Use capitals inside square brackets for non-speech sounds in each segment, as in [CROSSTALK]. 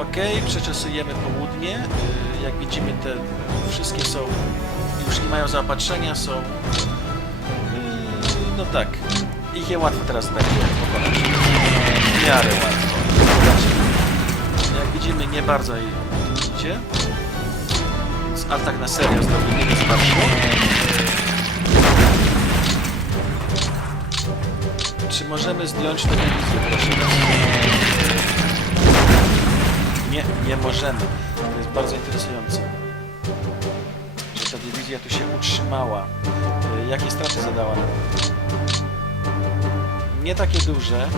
Ok, przeczesujemy południe. Y, Jak widzimy, te wszystkie są już nie mają zaopatrzenia, są. y, No tak. Ich je łatwo teraz będzie pokonać. W miarę łatwo. Zobaczmy. Jak widzimy, nie bardzo jej idzie. Więc atak na serio zrobimy nie spadło. Czy możemy zdjąć tę dywizję, proszę? Nie, nie możemy. To jest bardzo interesujące. Że ta dywizja tu się utrzymała. Y, Jakie straty zadała? Nie takie duże.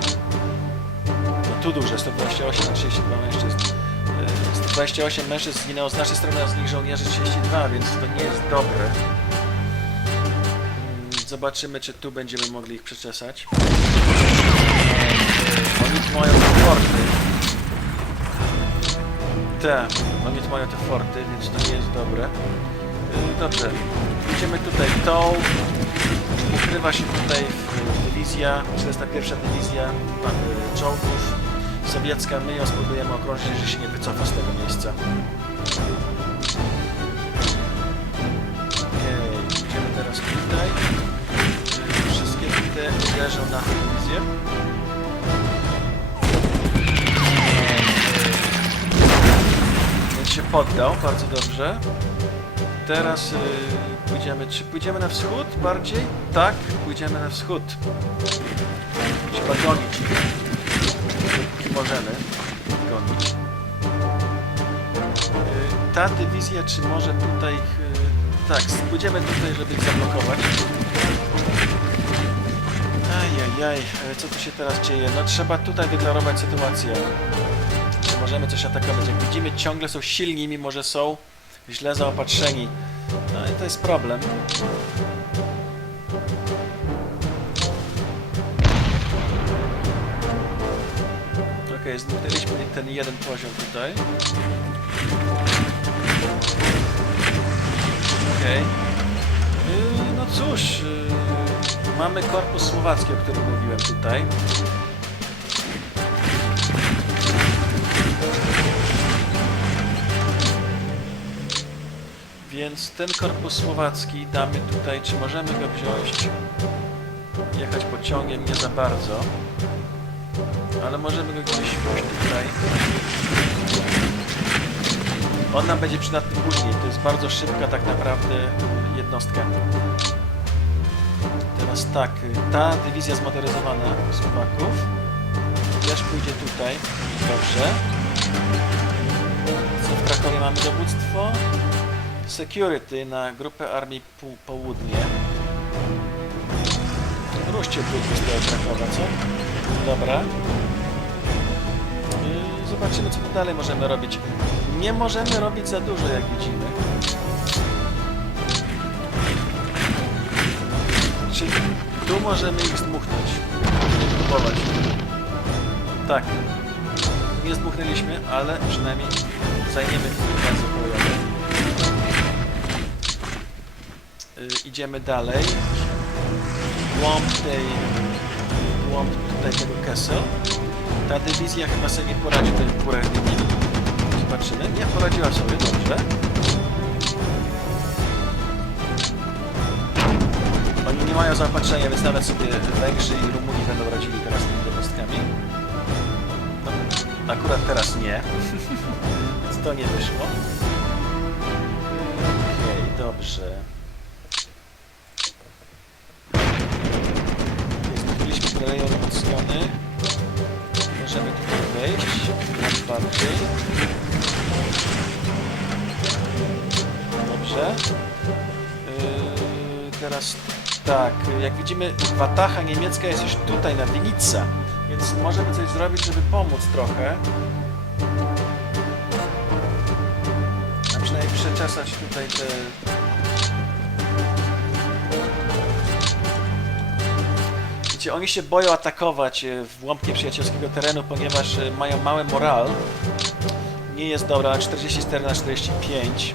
No tu duże, 128 na 32 mężczyzn. Y, 128 mężczyzn zginęło z naszej strony, a z nich żołnierzy 32, więc to nie jest dobre. Mm, Zobaczymy, czy tu będziemy mogli ich przeczesać. Oni tu mają te forty. Te, oni tu mają te forty, więc to nie jest dobre. Yy, Dobrze, idziemy tutaj. To ukrywa się tutaj y, dywizja, 401 dywizja y, czołgów sowiecka. My ją spróbujemy okrążyć, że się nie wycofa z tego miejsca. Okej, idziemy teraz tutaj. Y, Wszystkie te leżą na dywizję. Się poddał, bardzo dobrze. Teraz y, pójdziemy, czy pójdziemy na wschód bardziej? Tak, pójdziemy na wschód. Trzeba gonić możemy gonić. Y, ta dywizja, czy może tutaj. Y, tak, pójdziemy tutaj, żeby ich zablokować. Ajajaj, co tu się teraz dzieje? No trzeba tutaj deklarować sytuację. Możemy coś atakować? Jak widzimy, ciągle są silni, mimo że są źle zaopatrzeni. No i to jest problem. Ok, zniknęliśmy ten jeden poziom tutaj. Okej. Yy, No cóż, yy, mamy korpus słowacki, o którym mówiłem tutaj. Więc ten korpus słowacki damy tutaj, czy możemy go wziąć? Jechać pociągiem nie za bardzo. Ale możemy go gdzieś wziąć tutaj. On nam będzie przydatny później. To jest bardzo szybka tak naprawdę jednostka. Teraz tak, ta dywizja zmotoryzowana Słowaków też pójdzie tutaj. Dobrze. Co w Krakowie mamy dowództwo? Security na grupę Armii Pół Południe. Ruszcie tylko z tego Krakowa, co? Dobra. Zobaczymy, co tu dalej możemy robić. Nie możemy robić za dużo, jak widzimy. Czyli tu możemy ich zdmuchnąć. Próbować. Tak. Nie zdmuchnęliśmy, ale przynajmniej zajmiemy kolejową. Idziemy dalej. Głąb tej... Głąb tutaj tego Kessel. Ta dywizja chyba sobie nie poradzi tutaj w górach. Zobaczymy. Nie, poradziła sobie, dobrze. Oni nie mają zaopatrzenia, więc nawet sobie Węgrzy i Rumuni będą radzili teraz tymi jednostkami. No, akurat teraz nie. [LAUGHS] więc to nie wyszło. Okej, dobrze. Rejon strony. Możemy tutaj wejść. Jak bardziej. Dobrze. Yy, teraz tak, jak widzimy, watacha niemiecka jest już tutaj na Winica, więc możemy coś zrobić, żeby pomóc trochę. A przynajmniej przeczesać tutaj te Oni się boją atakować e, w głąb nieprzyjacielskiego terenu, ponieważ e, mają mały moral. Nie jest dobra, 44 na 45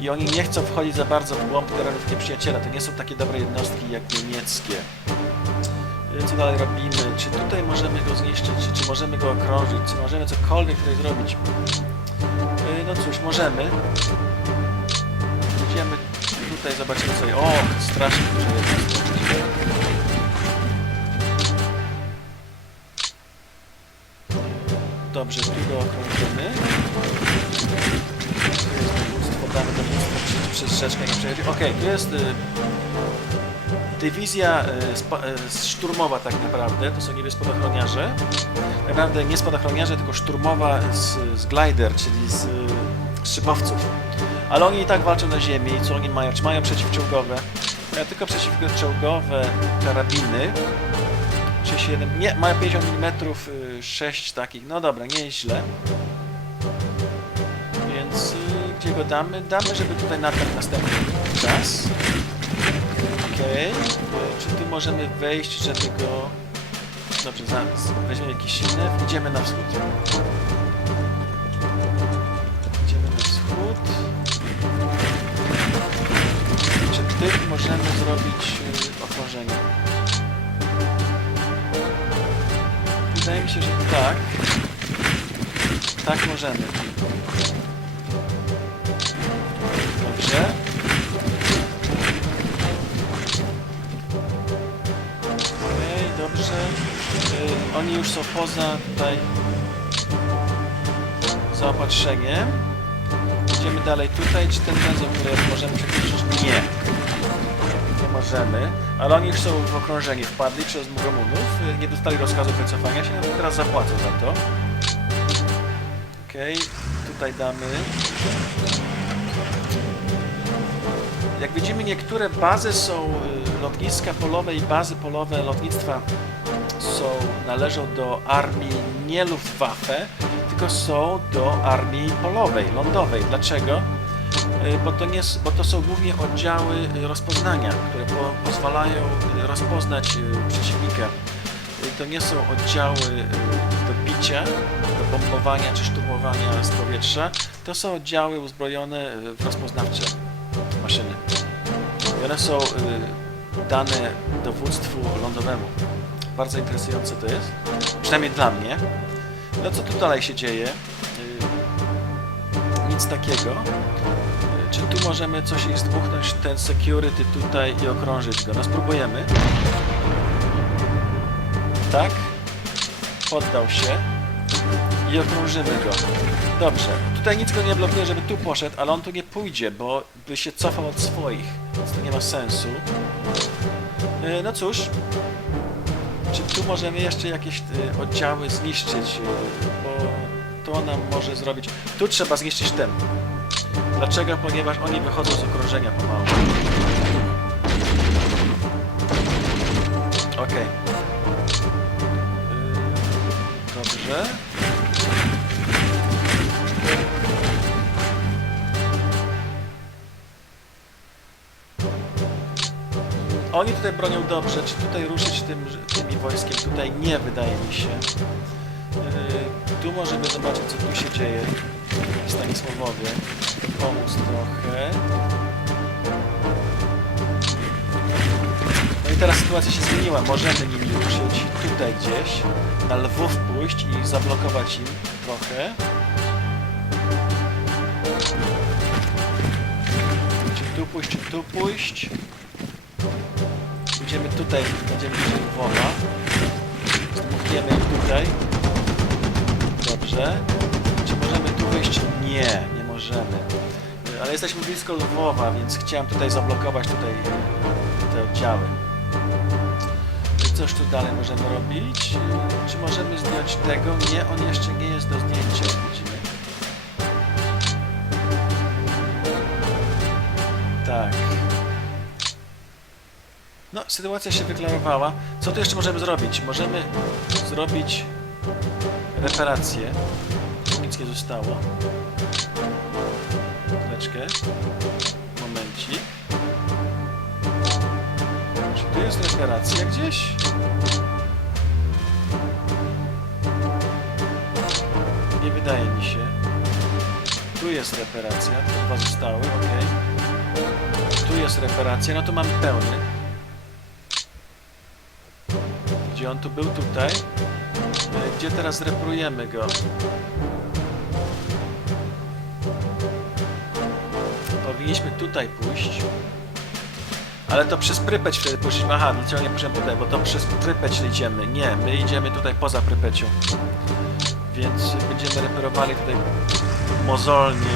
i oni nie chcą wchodzić za bardzo w głąb terenów nieprzyjaciela. To nie są takie dobre jednostki jak niemieckie. Y, Co dalej robimy? Czy tutaj możemy go zniszczyć? Czy, możemy go okrążyć? Czy możemy cokolwiek tutaj zrobić? No cóż, możemy. Idziemy tutaj, zobaczymy sobie. O, strasznie dużo jednostek. Dobrze, tu go okrążymy. Tu jest dowództwo, damy dowództwo przy, przez rzeczkę nie przechodzi. Okej, tu jest y, dywizja y, y, szturmowa tak naprawdę, to są niby spadochroniarze. Tak naprawdę nie spadochroniarze, tylko szturmowa z, z glider, czyli z, y, z szybowców. Ale oni i tak walczą na ziemi, co oni mają? Czy mają przeciwczołgowe? Mają tylko przeciwczołgowe karabiny. 37, nie, mają 50 mm, 6 takich, no dobra, nieźle. Więc y, gdzie go damy? Damy, żeby tutaj natarł następny czas. Okej, czy tu możemy wejść, żeby go... Dobrze, zaraz weźmiemy jakiś inny, idziemy na wschód. Idziemy na wschód. Czy tym możemy zrobić y, Wydaje mi się, że tak. Tak możemy. Dobrze. Okej, dobrze. Y, oni już są poza tutaj zaopatrzeniem. Idziemy dalej tutaj. Czy ten węzeł, który możemy przekroczyć? Nie. Możemy. Ale oni już są w okrążenie wpadli przez Muromunów. y, Nie dostali rozkazu wycofania się, no teraz zapłacą za to. Okej, tutaj damy. Jak widzimy, niektóre bazy są, y, lotniska polowe i bazy polowe lotnictwa są, należą do armii nie Luftwaffe, tylko są do armii polowej, lądowej. Dlaczego? Y, Bo to, nie, bo to są głównie oddziały y, rozpoznania, które po, pozwalają y, rozpoznać przeciwnika. To nie są oddziały do bicia, do bombowania czy szturmowania z powietrza. To są oddziały uzbrojone w rozpoznawcze maszyny. I one są dane dowództwu lądowemu. Bardzo interesujące to jest, przynajmniej dla mnie. No co tu dalej się dzieje? Nic takiego. Czy tu możemy coś zdmuchnąć, ten security tutaj i okrążyć go? No spróbujemy. Tak. Poddał się. I okrążymy go. Dobrze. Tutaj nic go nie blokuje, żeby tu poszedł, ale on tu nie pójdzie, bo by się cofał od swoich. Więc to nie ma sensu. E, No cóż. Czy tu możemy jeszcze jakieś e, oddziały zniszczyć? e, Bo to nam może zrobić... Tu trzeba zniszczyć ten. Dlaczego? Ponieważ oni wychodzą z okrążenia pomału. Okej. E, Dobrze. Oni tutaj bronią dobrze. Czy tutaj ruszyć tym, tymi wojskiem? Tutaj nie, wydaje mi się. Yy, tu możemy zobaczyć, co tu się dzieje w Stanisławowie. Pomóc trochę. No i teraz sytuacja się zmieniła. Możemy nimi ruszyć tutaj gdzieś, na Lwów pójść i zablokować im trochę. Czy tu pójść, czy tu pójść. Idziemy tutaj, będziemy bliżej Lwowa. Zdmuchniemy ich tutaj. Dobrze. Czy możemy tu wyjść? Nie, nie możemy. Ale jesteśmy blisko Lwowa, więc chciałem tutaj zablokować tutaj te oddziały. Coś tu dalej możemy robić? Czy możemy zdjąć tego? Nie, on jeszcze nie jest do zdjęcia, widzimy. Tak. No, sytuacja się wyklarowała. Co tu jeszcze możemy zrobić? Możemy zrobić reparację. Tu nic nie zostało. Chwileczkę. Momencik. Czy tu jest reparacja gdzieś? Nie wydaje mi się. Tu jest reparacja, dwa zostały, ok. Tu jest reparacja, no to mamy pełny. legion, tu był tutaj. E, Gdzie teraz zreprujemy go? Powinniśmy tutaj pójść. Ale to przez Prypeć wtedy poszliśmy. Aha, dlaczego nie poszedłem tutaj? Bo to przez Prypeć idziemy. Nie, my idziemy tutaj poza Prypecią. Więc będziemy reperowali tutaj mozolnie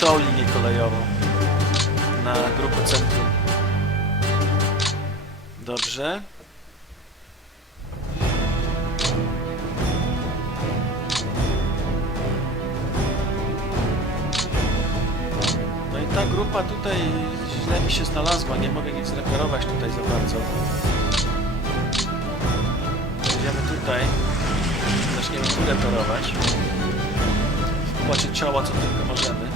tą linię kolejową na grupę centrum. Dobrze. Ta grupa tutaj źle mi się znalazła, nie mogę nic zreperować tutaj za bardzo. Idziemy tutaj, zaczniemy tu reperować. Wpłacić czoła co tylko możemy.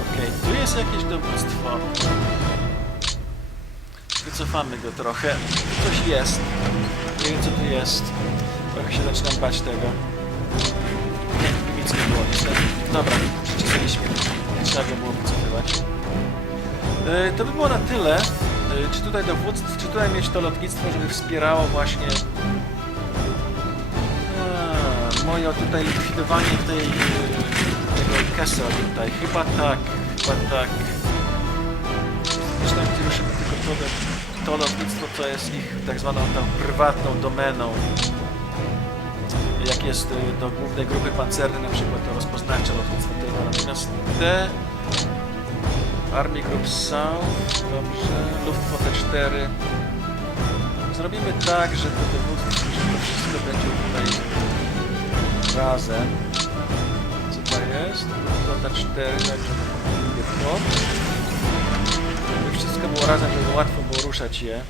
Okej, tu jest jakieś dowództwo. Wycofamy go trochę. Coś jest. Nie wiem co tu jest. Trochę się zaczynam bać tego. Nic nie było. Dobra, trzeba było wycofywać. Yy, to by było na tyle. Yy, czy tutaj dowództwo, czy tutaj mieć to lotnictwo, żeby wspierało właśnie a, moje tutaj likwidowanie tej, yy, tego Kessel tutaj. Chyba tak, chyba tak. Zresztą gdzie ruszymy tylko to, to lotnictwo, co jest ich tak zwaną tam prywatną domeną. Jak jest y, do głównej grupy pancernej na przykład to rozpoznawcze lotnictwo tylko. Natomiast te Army Group South, dobrze, Luftwaffe 4 zrobimy tak, że to wszystko będzie tutaj razem. Co to jest? Luftwaffe 4, także to. Wszystko było razem, żeby łatwo było ruszać je.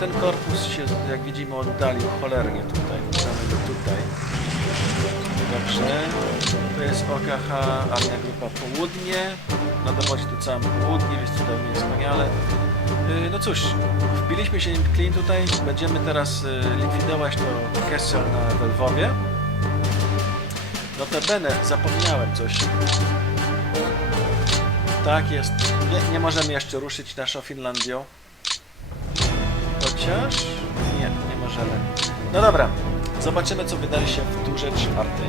Ten korpus się, jak widzimy, oddalił cholernie tutaj. Damy go tutaj. Dobrze. To jest OKH, Armia Grupa Południe. Na dowodzie tu całym południe, więc cudownie wspaniale. Yy, No cóż, wbiliśmy się clean tutaj. Będziemy teraz yy, likwidować to Kessel na Lwowie. Notabene, zapomniałem coś. Tak jest. Nie, nie możemy jeszcze ruszyć naszą Finlandią. Chociaż... Nie, nie możemy. No dobra. Zobaczymy, co wydarzy się w turze czwartej.